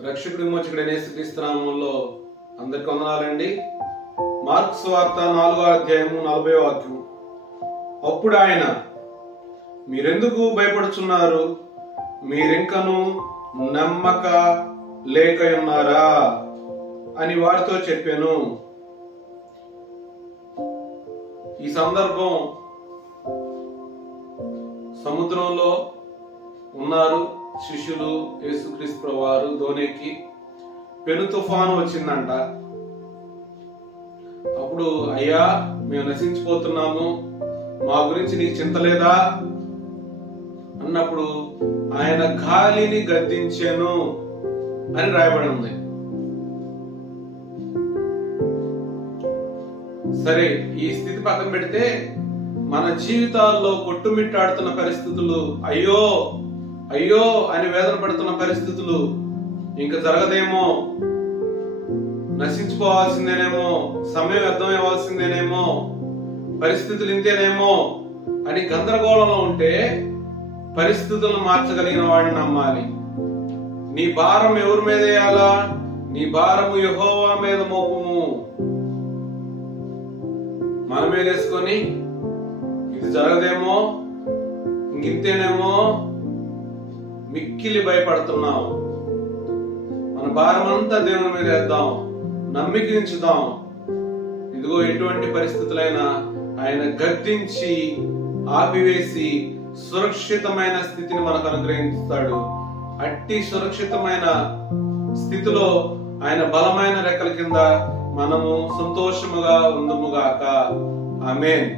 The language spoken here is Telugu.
రక్షకుడి విమోచకుడైన యేసుక్రీస్తు నామములో అందరికి వందనాలండి. మార్కు సువార్త 4వ అధ్యాయము 40వ వాక్యం. అప్పుడు ఆయన, మీరెందుకు భయపడుచున్నారు? మీరింకను నమ్మక లేకయున్నారా అని వారితో చెప్పాను. ఈ సందర్భం సముద్రంలో ఉన్నారు శిష్యులు. యేసుక్రీస్తు ప్రభువారు దోణికి పెను తుఫాను వచ్చిందంట. అప్పుడు, అయ్యా మేము నశించిపోతున్నాము, మా గురించి నీకు చింత లేదా అన్నప్పుడు ఆయన గాలిని గద్దించెను అని రాయబడి ఉంది. సరే, ఈ స్థితి పక్కన పెడితే మన జీవితాల్లో కొట్టుమిట్టాడుతున్న పరిస్థితులు, అయ్యో అయ్యో అని వేదన పడుతున్న పరిస్థితులు, ఇంకా జరగదేమో, నశించుకోవాల్సిందేనేమో, సమయం వ్యర్థం అవ్వాల్సిందేనేమో, పరిస్థితులు ఇంతేనేమో అని గందరగోళంలో ఉంటే పరిస్థితులను మార్చగలిగిన వాడిని నమ్మాలి. నీ భారం ఎవరి మీద వేయాలా? నీ భారము యెహోవా మీద మోపుము. మన మీద వేసుకొని ఇది జరగదేమో, ఇంకింతేనేమో మిక్కిలి భయపడుతున్నాం. మన భారం అంతా దేవుని మీద వేద్దాం, నమ్మికించుదాం. ఇదిగో ఎటువంటి పరిస్థితులైనా ఆయన గద్దించి ఆపివేసి సురక్షితమైన స్థితిని మనకు అనుగ్రహిస్తాడు. అట్టి సురక్షితమైన స్థితిలో ఆయన బలమైన రెక్కల కింద మనము సంతోషముగా ఉందుముగాక. ఆమేన్.